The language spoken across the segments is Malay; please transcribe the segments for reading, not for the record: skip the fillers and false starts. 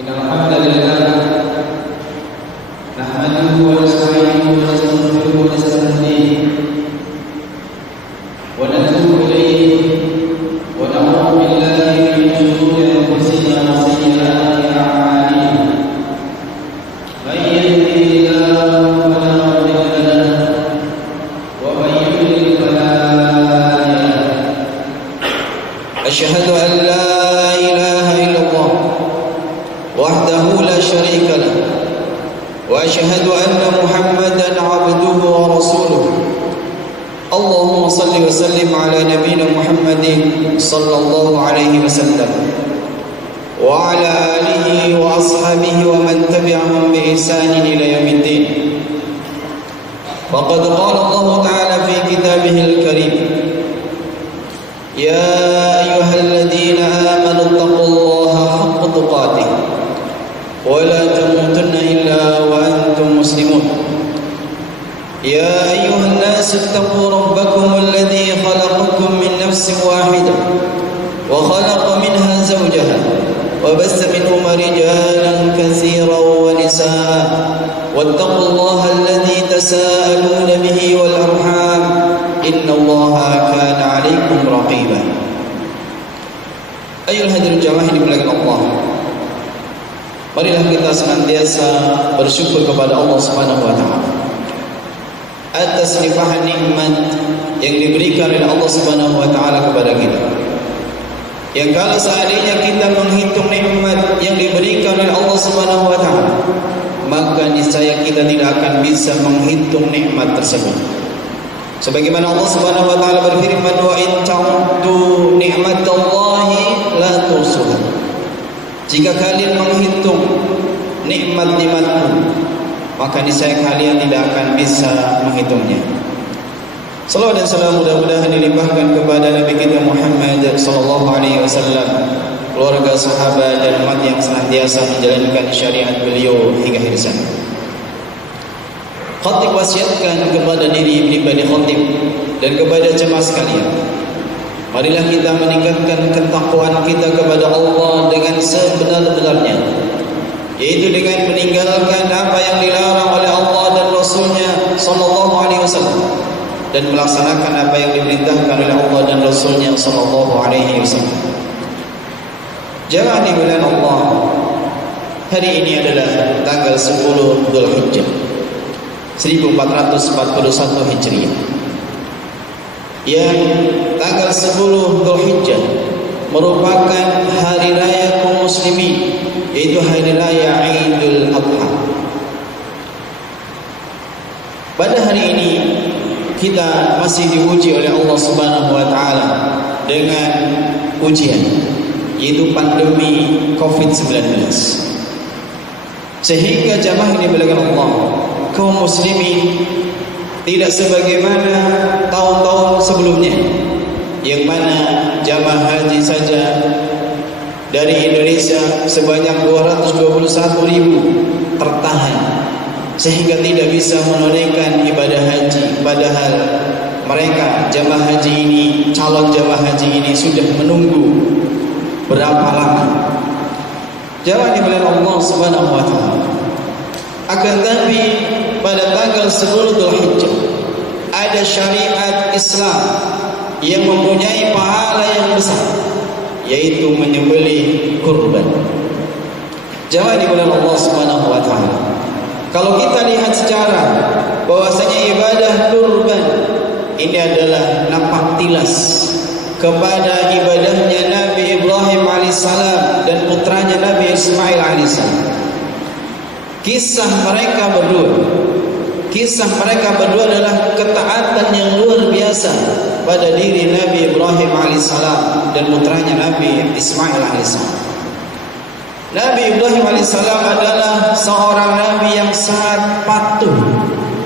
إن الحمد لله نحمده ونستعينه ونستغفره ونستهديه ونتوب إليه ونعوذ بالله من شرور أنفسنا وسيئات أعمالنا من يهده الله فلا مضل له ومن يضلل فلا هادي له أشهد أن لا إله إلا الله وحده لا شريك له وأشهد أن محمدا عبده ورسوله اللهم صل وسلم على نبينا محمد صلى الله عليه وسلم وعلى آله وأصحابه ومن تبعهم بإحسان إلى يوم الدين. وقد قال الله تعالى في كتابه الكريم: يا أيها الذين آمنوا اتقوا الله حق تقاته ولا تموتن إلا وأنتم مسلمون. يا أيها الناس اتقوا ربكم الذي خلقكم من نفس واحدة وخلق منها زوجها وبث منهما رجالا كثيرا ونساء واتقوا الله الذي تساءلون به والأرحام إن الله كان عليكم رقيبا. أيها الحاضرين jamaah yang dimuliakan Allah, marilah kita senantiasa bersyukur kepada Allah Subhanahu wa taala atas limpahan nikmat yang diberikan oleh Allah Subhanahu wa taala kepada kita. Yang kalau seandainya kita menghitung nikmat yang diberikan oleh Allah Subhanahu wa taala, maka niscaya kita tidak akan bisa menghitung nikmat tersebut. Sebagaimana Allah Subhanahu wa taala berfirman, "Wa in ta'uddu ni'matallahi la tuhsuha." Jika kalian menghitung nikmat-nikmatku, maka niscaya kalian tidak akan bisa menghitungnya. Salawat dan salam mudah-mudahan dilimpahkan kepada Nabi kita Muhammad sallallahu alaihi wasallam, keluarga, sahabat dan umat yang senantiasa menjalankan syariat beliau hingga akhir zaman. Khatib wasiatkan kepada diri pribadi khatib dan kepada jemaah sekalian, marilah kita meningkatkan ketakwaan kita kepada Allah dengan sebenar-benarnya, yaitu dengan meninggalkan apa yang dilarang oleh Allah dan Rasulnya sallallahu alaihi wasallam dan melaksanakan apa yang diperintahkan oleh Allah dan Rasulnya sallallahu alaihi wasallam. Jamaah dimuliakan Allah, hari ini adalah tanggal 10 Dzulhijjah 1441 Hijriah, yang tanggal 10 Dzulhijjah merupakan hari raya kaum muslimin, yaitu hari raya Idul Adha. Pada hari ini kita masih diuji oleh Allah Subhanahu wa taala dengan ujian, yaitu pandemi Covid-19. Sehingga jamaah ini dimuliakan Allah, kaum muslimin tidak sebagaimana tahun-tahun sebelumnya, yang mana jamaah haji saja dari Indonesia sebanyak 221.000 tertahan sehingga tidak bisa menunaikan ibadah haji, padahal mereka jamaah haji ini, calon jamaah haji ini sudah menunggu berapa lama. Jamaah dimuliakan Allah Subhanahu wa taala. Akan tapi pada tanggal 10 Dzulhijjah ada syariat Islam yang mempunyai pahala yang besar, yaitu menyembelih kurban. Jamaah dimuliakan Allah Subhanahu wa taala. Kalau kita lihat secara bahwasanya ibadah kurban ini adalah nampak tilas kepada ibadahnya Nabi Ibrahim alaihissalam dan putranya Nabi Ismail alaihissalam. Kisah mereka berdua adalah ketaatan yang luar biasa pada diri Nabi Ibrahim alaihissalam dan putranya Nabi Ismail alaihissalam. Nabi Ibrahim alaihissalam adalah seorang nabi yang sangat patuh,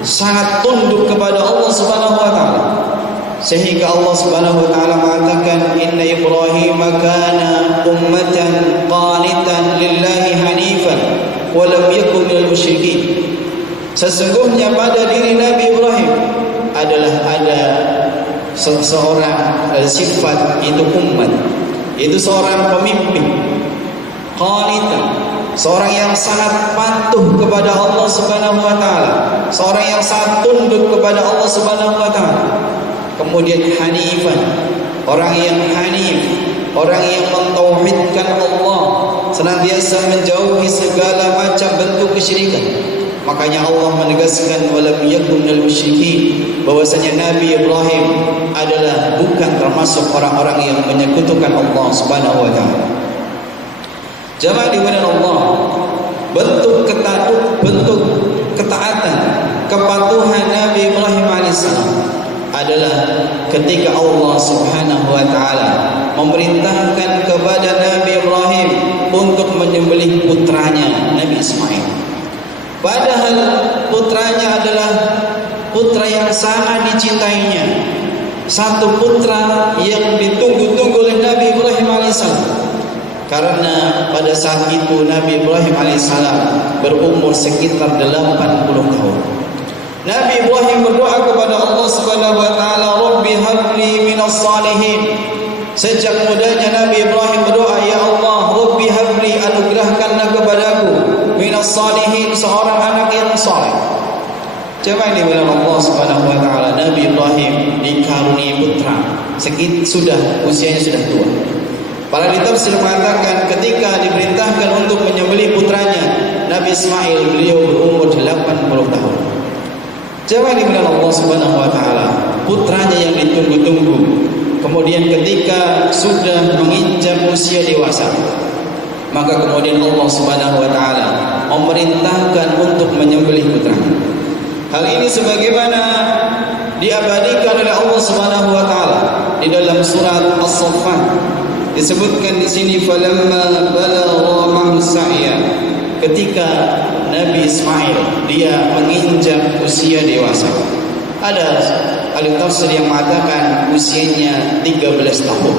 sangat tunduk kepada Allah Subhanahu wa taala. Sehingga Allah Subhanahu wa taala mengatakan, "Inna Ibrahim kana ummatan qanitan lillahi hanifan wa lam yakun minal musyrikin." Sesungguhnya pada diri Nabi Ibrahim adalah ada seseorang sifat, itu umat, itu seorang pemimpin qanitan, seorang yang sangat patuh kepada Allah Subhanahu wa taala, seorang yang sangat tunduk kepada Allah Subhanahu wa taala. Kemudian hanifan, orang yang hanif, orang yang mentauhidkan Allah, senantiasa menjauhi segala macam bentuk kesyirikan. Makanya Allah menegaskan walam yakun minal musyrikin, bahwasanya Nabi Ibrahim adalah bukan termasuk orang-orang yang menyekutukan Allah Subhanahu wa taala. Jamaah dimana Allah, bentuk ketaatan, kepatuhan Nabi Ibrahim alaihissalam adalah ketika Allah Subhanahu wa taala memerintahkan kepada Nabi Ibrahim untuk menyembelih putranya Nabi Ismail. Padahal putranya adalah putra yang sangat dicintainya, satu putra yang ditunggu-tunggu oleh Nabi Ibrahim alaihissalam. Karena pada saat itu Nabi Ibrahim alaihissalam berumur sekitar 80 tahun. Nabi Ibrahim berdoa kepada Allah Subhanahu wa taala, Rabbi habli minas salihin. Sejak mudanya Nabi Ibrahim berdoa, ya Allah, Rabbi habli, anugerahkanlah kepadaku minas salihin, seorang anak yang saleh. Coba ini bila Allah Subhanahu wa taala, Nabi Ibrahim dikaruniai putra, sudah usianya sudah tua. Para ahli tafsir mengatakan ketika diperintahkan untuk menyembelih putranya Nabi Ismail, beliau berumur 80 tahun. Coba ini bila Allah Subhanahu wa taala, putranya yang ditunggu-tunggu, kemudian ketika sudah menginjak usia dewasa, maka kemudian Allah Subhanahu wa taala memerintahkan untuk menyembelih putranya. Hal ini sebagaimana diabadikan oleh Allah Subhanahu wa taala di dalam surat As-Saffat. Disebutkan di sini falamma balagha ma'hu sa'ya, ketika Nabi Ismail dia menginjak usia dewasa. Ada ahli tafsir yang mengatakan usianya 13 tahun.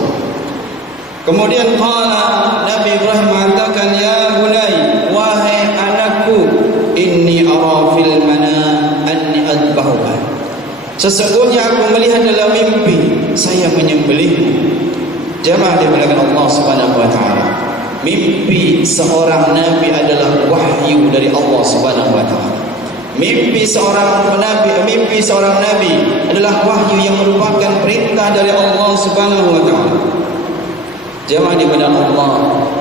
Kemudian qala, Nabi Ibrahim mengatakan, ya bunai, wahai anakku, inni ara fil manam anni adbahuka. Sesungguhnya aku melihat dalam mimpi saya menyembelihmu. Jamaah dimuliakan Allah Subhanahu wa taala. Mimpi seorang nabi adalah wahyu dari Allah Subhanahu wa taala. Mimpi seorang nabi adalah wahyu yang merupakan perintah dari Allah Subhanahu wa taala. Jamaah dimuliakan Allah,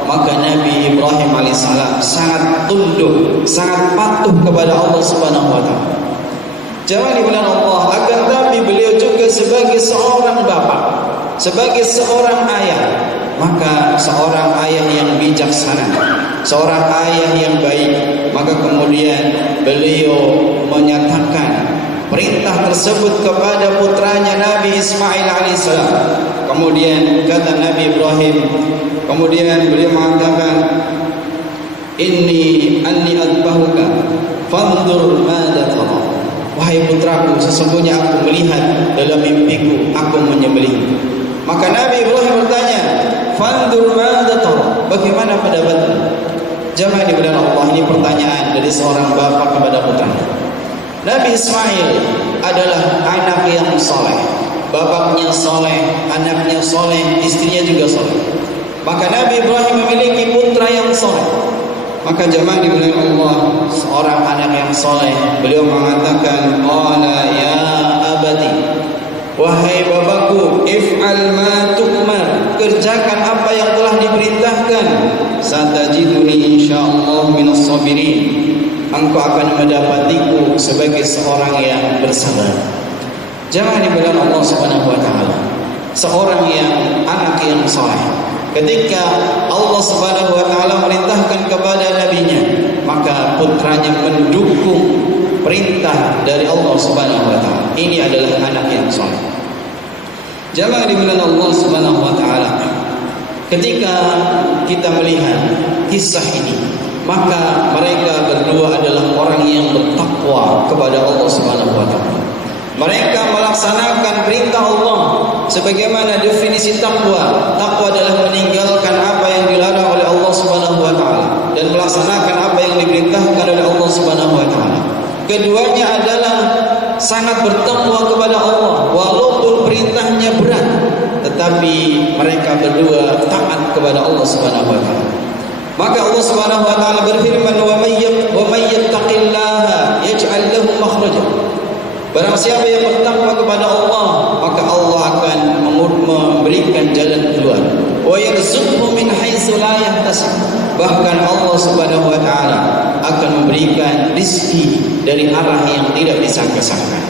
maka Nabi Ibrahim alaihissalam sangat tunduk, sangat patuh kepada Allah Subhanahu wa taala. Jamaah dimuliakan Allah, akan tapi beliau juga sebagai seorang bapa, sebagai seorang ayah, maka seorang ayah yang bijaksana, seorang ayah yang baik, maka kemudian beliau menyatakan perintah tersebut kepada putranya Nabi Ismail alaihissalam. Kemudian kata Nabi Ibrahim, kemudian beliau mengatakan, inni anni adbahuka fanzur madza tara. Wahai putraku, sesungguhnya aku melihat dalam mimpiku aku menyembelihmu. Maka Nabi Ibrahim bertanya, fanzur madza tara, bagaimana pendapatmu? Jamaah dimuliakan Allah, ini pertanyaan dari seorang bapa kepada putranya. Nabi Ismail adalah anak yang soleh, bapaknya soleh, anaknya soleh, istrinya juga soleh. Maka Nabi Ibrahim memiliki putra yang soleh. Maka jemaah dimuliakan Allah, seorang anak yang soleh, beliau mengatakan, qala ya abati, wahai bapakku, if'al ma tu'mar, kerjakan apa yang telah diperintahkan. Satajiduni insyaallah minas sabirin, engkau akan mendapatiku sebagai seorang yang bersabar. Jangan dimuliakan Allah Subhanahu wa taala, seorang yang anak yang saleh, ketika Allah Subhanahu wa taala merintahkan kepada nabinya, maka putranya mendukung perintah dari Allah Subhanahu wa taala. Ini adalah anak yang saleh. Jamaah dimuliakan Allah Subhanahu wa taala, ketika kita melihat kisah ini, maka mereka berdua adalah orang yang bertakwa kepada Allah Subhanahu wa taala. Mereka melaksanakan perintah Allah sebagaimana definisi takwa. Takwa adalah meninggalkan apa yang dilarang oleh Allah Subhanahu wa taala dan melaksanakan apa yang diperintahkan oleh Allah Subhanahu wa taala. Keduanya adalah sangat bertakwa kepada Allah walaupun perintahnya berat, tetapi mereka berdua taat kepada Allah Subhanahu wa taala. Maka Allah Subhanahu wa taala berfirman, "Wa may yattaqillaha yaj'al lahu makhraja." Barang siapa yang bertakwa kepada Allah, maka Allah akan memberikan jalan keluar. Wa yarzuqhu min haitsu la yahtasib. Bahkan Allah Subhanahu wa taala akan memberikan rezeki dari arah yang tidak disangka-sangka.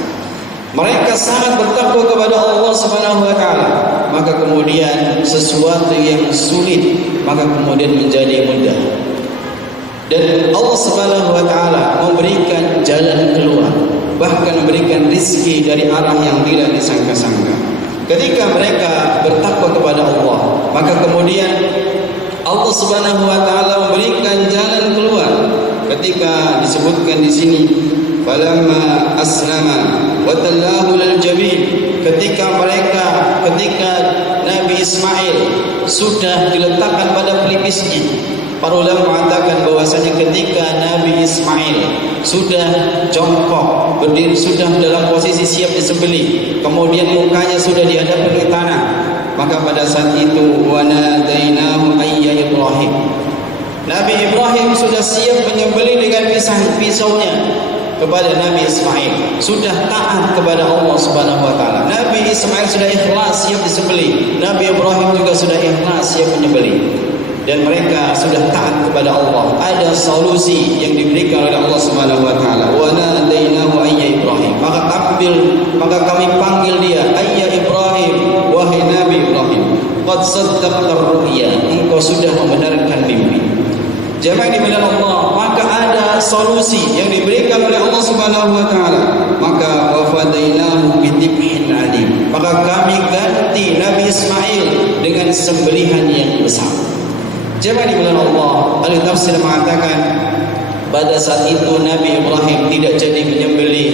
Mereka sangat bertakwa kepada Allah Subhanahu wa taala, maka kemudian sesuatu yang sulit maka kemudian menjadi mudah. Dan Allah Subhanahu wa taala memberikan jalan keluar, bahkan memberikan rezeki dari arah yang tidak disangka-sangka. Ketika mereka bertakwa kepada Allah, maka kemudian Allah Subhanahu wa taala memberikan jalan keluar. Ketika disebutkan di sini, falamma aslama wa tallahu lil jabin, ketika Nabi Ismail sudah diletakkan pada pelipisnya. Para ulama mengatakan bahwasanya ketika Nabi Ismail sudah jongkok berdiri, sudah dalam posisi siap disembelih, kemudian mukanya sudah dihadapkan ke tanah, maka pada saat itu wa nadainahu ayya Ibrahim. Nabi Ibrahim sudah siap menyembelih dengan pisaunya kepada Nabi Ismail, sudah taat kepada Allah Subhanahu wa taala. Nabi Ismail sudah ikhlas siap disembelih, Nabi Ibrahim juga sudah ikhlas siap menyembelih, dan mereka sudah taat kepada Allah. Ada solusi yang diberikan oleh Allah Subhanahu wa taala. Wa nadainahu ayya Ibrahim. Maka kami panggil dia, ayya Ibrahim, wahai Nabi Ibrahim. Qad saddaqta ar-ru'ya, engkau sudah membenarkan mimpi. Jemaah dimana Allah, maka ada solusi yang diberikan oleh Allah Subhanahu wa taala. Maka wa fadainahu bi dhibhin adim. Maka kami ganti Nabi Ismail dengan sembelihan yang besar. Jemaah dimana Allah, ahli tafsir mengatakan pada saat itu Nabi Ibrahim tidak jadi menyembelih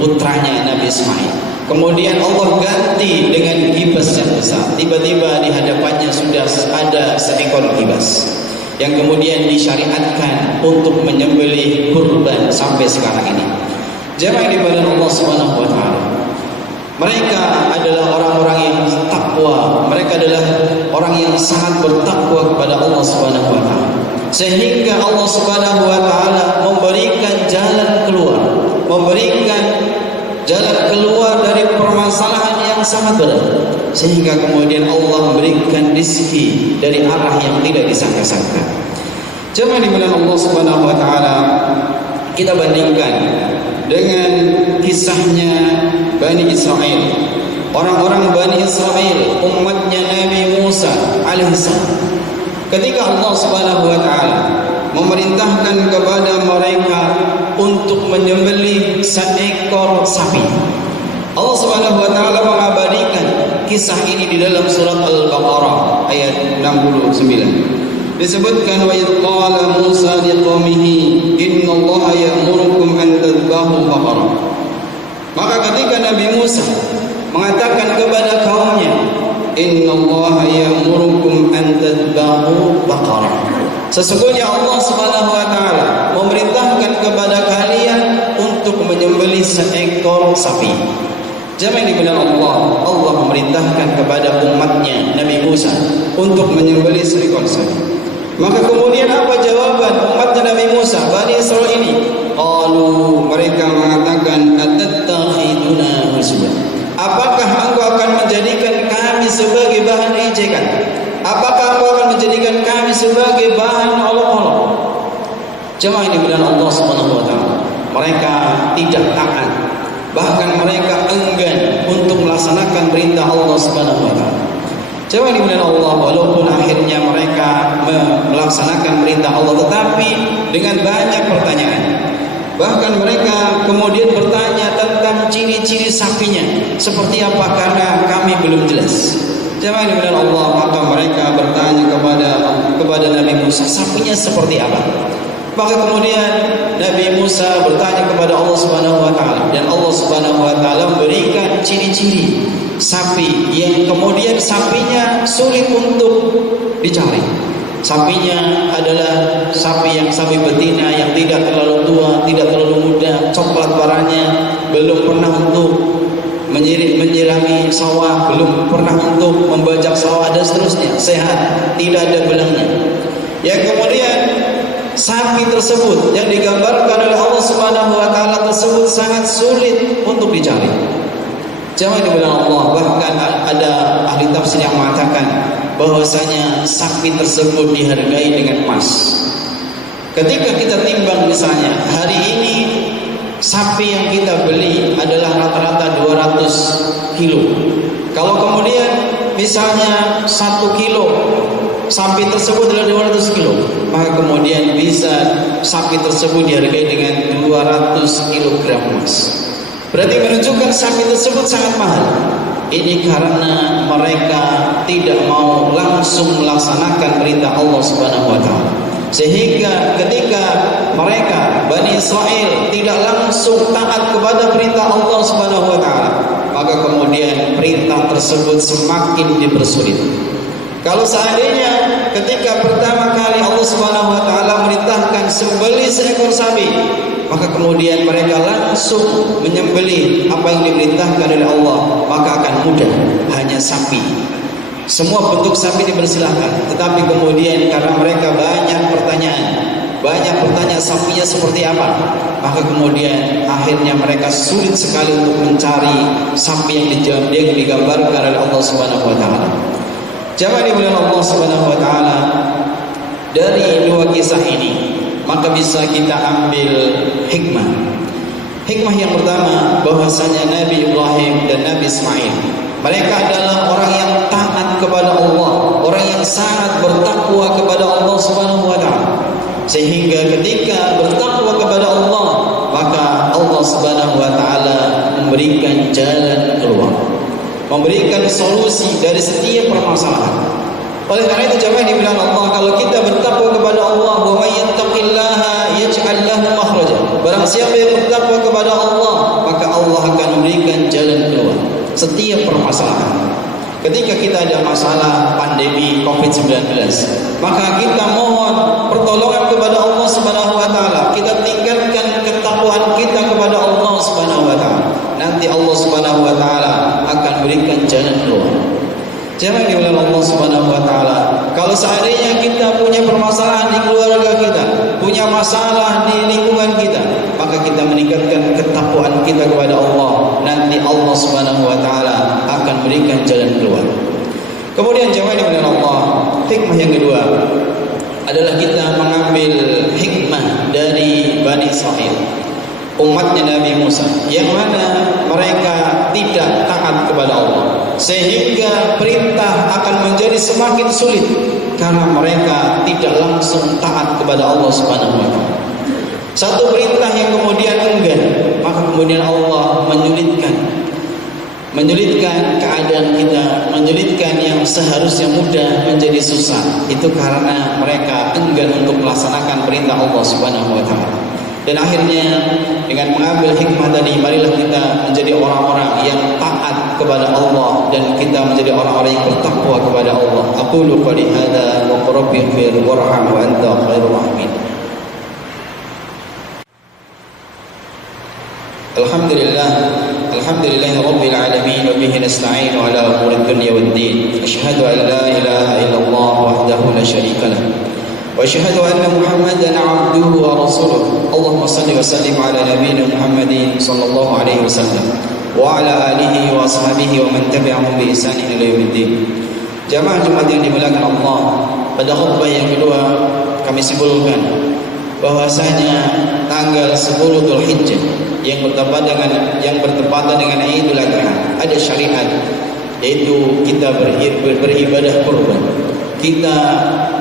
putranya Nabi Ismail. Kemudian Allah ganti dengan kibas yang besar. Tiba-tiba di hadapannya sudah ada seekor kibas yang kemudian disyariatkan untuk menyembelih kurban sampai sekarang ini. Jemaah dimana Allah Subhanahu wa taala, mereka adalah orang-orang yang takwa. Mereka adalah orang yang sangat bertakwa kepada Allah Subhanahu wa taala, sehingga Allah Subhanahu wa taala memberikan jalan keluar dari permasalahan yang sangat berat, sehingga kemudian Allah memberikan rezeki dari arah yang tidak disangka-sangka. Jemaah dimana Allah Subhanahu wa taala, kita bandingkan dengan kisahnya Bani Israel. Orang-orang Bani Israel, umatnya Nabi Musa alaihissalam. Ketika Allah Subhanahu wa taala memerintahkan kepada mereka untuk menyembelih seekor sapi, Allah Subhanahu wa taala mengabadikan kisah ini di dalam surat Al-Baqarah ayat 69. Disebutkan, wa idh qala Musa liqaumihi innallaha ya'murukum an tadhbahu baqarah. Maka ketika Nabi Musa mengatakan kepada kaumnya, innallaha ya'murukum an tadhbahu baqarah, sesungguhnya Allah Subhanahu wa taala memerintahkan kepada kalian untuk menyembelih seekor sapi. Jemaah yang dimuliakan Allah, Allah memerintahkan kepada umatnya Nabi Musa untuk menyembelih seekor sapi. Maka kemudian apa jawaban umatnya Nabi Musa, Bani Israil ini? Qalu, mereka mengatakan, atattakhiduna huzwa. Apakah engkau akan menjadikan kami sebagai bahan ejekan? Apakah engkau akan menjadikan kami sebagai bahan olok-olok? Jemaah yang dimuliakan Allah Subhanahu wa taala, mereka tidak taat, bahkan mereka enggan untuk melaksanakan perintah Allah Subhanahu wa taala. Jemaah yang dimuliakan Allah, walaupun akhirnya mereka melaksanakan perintah Allah, tetapi dengan banyak pertanyaan. Bahkan mereka kemudian bertanya tentang ciri-ciri sapinya seperti apa, karena kami belum jelas. Jemaah yang dimuliakan Allah, maka mereka bertanya kepada Nabi Musa, sapinya seperti apa? Maka kemudian Nabi Musa bertanya kepada Allah Subhanahu wa taala, dan Allah Subhanahu wa taala memberikan ciri-ciri sapi yang kemudian sapinya sulit untuk dicari. Sapinya adalah sapi betina yang tidak terlalu tua, tidak terlalu muda, coklat warnanya, belum pernah untuk menyirami sawah, belum pernah untuk membajak sawah dan seterusnya, sehat, tidak ada belangnya. Yang kemudian sapi tersebut yang digambarkan oleh Allah Subhanahu wa taala tersebut sangat sulit untuk dicari. Jamaah dimuliakan Allah, bahkan ada ahli tafsir yang mengatakan bahwasanya sapi tersebut dihargai dengan emas. Ketika kita timbang misalnya hari ini sapi yang kita beli adalah rata-rata 200 kilo. Kalau kemudian misalnya 1 kilo sapi tersebut adalah 200 kilo, maka kemudian bisa sapi tersebut dihargai dengan 200 kilogram emas. Berarti menunjukkan sapi tersebut sangat mahal. Ini karena mereka tidak mau langsung melaksanakan perintah Allah Subhanahu wa taala. Sehingga ketika mereka Bani Israel tidak langsung taat kepada perintah Allah Subhanahu wa taala, maka kemudian perintah tersebut semakin dipersulit. Kalau seandainya ketika pertama kali Allah Subhanahu wa taala merintahkan sembelih seekor sapi, maka kemudian mereka langsung menyembelih apa yang diperintahkan oleh Allah, maka akan mudah, hanya sapi. Semua bentuk sapi dipersilahkan, tetapi kemudian karena mereka banyak pertanyaan sapinya seperti apa, maka kemudian akhirnya mereka sulit sekali untuk mencari sapi yang digambarkan oleh Allah Subhanahu wa taala. Jamaah dimuliakan Allah Subhanahu wa taala, dari dua kisah ini maka bisa kita ambil hikmah. Hikmah yang pertama, bahwasanya Nabi Ibrahim dan Nabi Ismail, mereka adalah orang yang taat kepada Allah, orang yang sangat bertakwa kepada Allah Subhanahu wa taala. Sehingga ketika bertakwa kepada Allah, maka Allah Subhanahu wa taala memberikan jalan keluar, memberikan solusi dari setiap permasalahan. Oleh karena itu jamaah dibilang Allah, kalau kita bertakwa kepada Allah, wa may yattaqillaha yaj'al lahu makhraja. Barang siapa yang bertakwa kepada Allah, maka Allah akan memberikan jalan keluar setiap permasalahan. Ketika kita ada masalah pandemi COVID-19, maka kita mohon pertolongan kepada Allah Subhanahu wa taala. Kita tingkatkan ketakwaan kita kepada Allah Subhanahu wa taala. Nanti Allah Subhanahu wa taala akan berikan jalan keluar. Jangan diulang Allah Subhanahu wa taala. Kalau seandainya kita punya permasalahan di keluarga kita, punya masalah di lingkungan kita, maka kita meningkatkan ketakwaan kita kepada Allah. Nanti Allah Subhanahu wa taala akan berikan jalan keluar. Kemudian jamaah diulang Allah, hikmah yang kedua adalah kita mengambil hikmah dari Bani Israel, umatnya Nabi Musa, yang mana mereka tidak taat kepada Allah, sehingga perintah akan menjadi semakin sulit karena mereka tidak langsung taat kepada Allah Subhanahu wa taala. Satu perintah yang kemudian enggan, maka kemudian Allah menyulitkan keadaan kita, menyulitkan yang seharusnya mudah menjadi susah. Itu karena mereka enggan untuk melaksanakan perintah Allah Subhanahu wa taala. Dan akhirnya dengan mengambil hikmah tadi, marilah kita menjadi orang-orang yang taat kepada Allah dan kita menjadi orang-orang yang bertakwa kepada Allah. Aqulu qali hadza wa rabbighfir warham wa anta khairur rahimin. Alhamdulillah rabbil alamin wa bihi nasta'in ala umuri dunya waddin. Asyhadu an la ilaha illallah wahdahu la syarika lah. وأشهد أن محمدا عبده ورسوله اللهم صل وسلم على نبينا محمد صلى الله عليه وسلم وعلى آله وأصحابه ومن تبعهم بإحسان إلى يوم الدين. Jamaah Jumat yang dimuliakan Allah, pada khutbah yang kedua kami simpulkan bahwasanya tanggal 10 Dzulhijjah yang bertepatan dengan Idul Adha ada syariat, yaitu kita beribadah kurban. Kita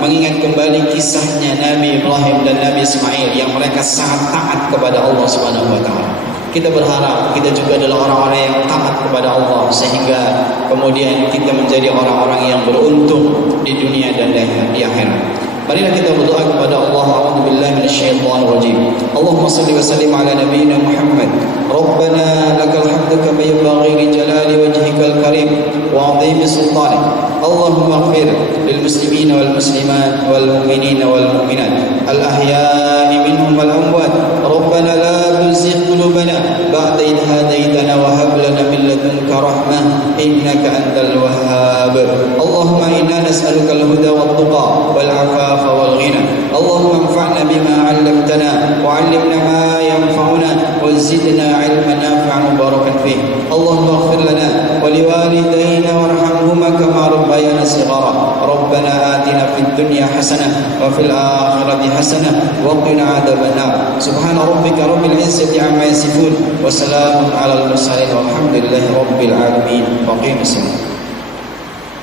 mengingat kembali kisahnya Nabi Ibrahim dan Nabi Ismail yang mereka sangat taat kepada Allah Subhanahu wa taala. Kita berharap kita juga adalah orang-orang yang taat kepada Allah, sehingga kemudian kita menjadi orang-orang yang beruntung di dunia dan di akhirat. Marilah kita berdoa kepada Allah. A'udzubillahi minasyaitonir rajim. Allahumma shalli wa sallim ala nabiyyina Muhammad. Rabbana lakal hamdu kama yanbaghi li jalali wajhikal karim wa 'azimi sultanik. Allahumma ighfir lil muslimina wal muslimat wal mu'minina wal mu'minat al ahya'i minhum wal amwat. Rabbana la tuzigh qulubana ba'da idh hadaytana wa hab lana min ladunka rahmah innaka antal wahhab. Allahumma inna نسألك الهدى والتقى والعفاف والغنى. اللهم انفعنا بما علمتنا وعلمنا ما ينفعنا وزدنا علما نافعا مباركا فيه. اللهم اغفر لنا ولوالدينا وارحمهما كما ربيانا صغارا. ربنا آتنا في الدنيا حسنة وفي الآخرة حسنة وقنا عذاب النار. سبحان ربك رب العزة عما يصفون وسلام على المرسلين والحمد لله رب العالمين. وقيم الصلاة.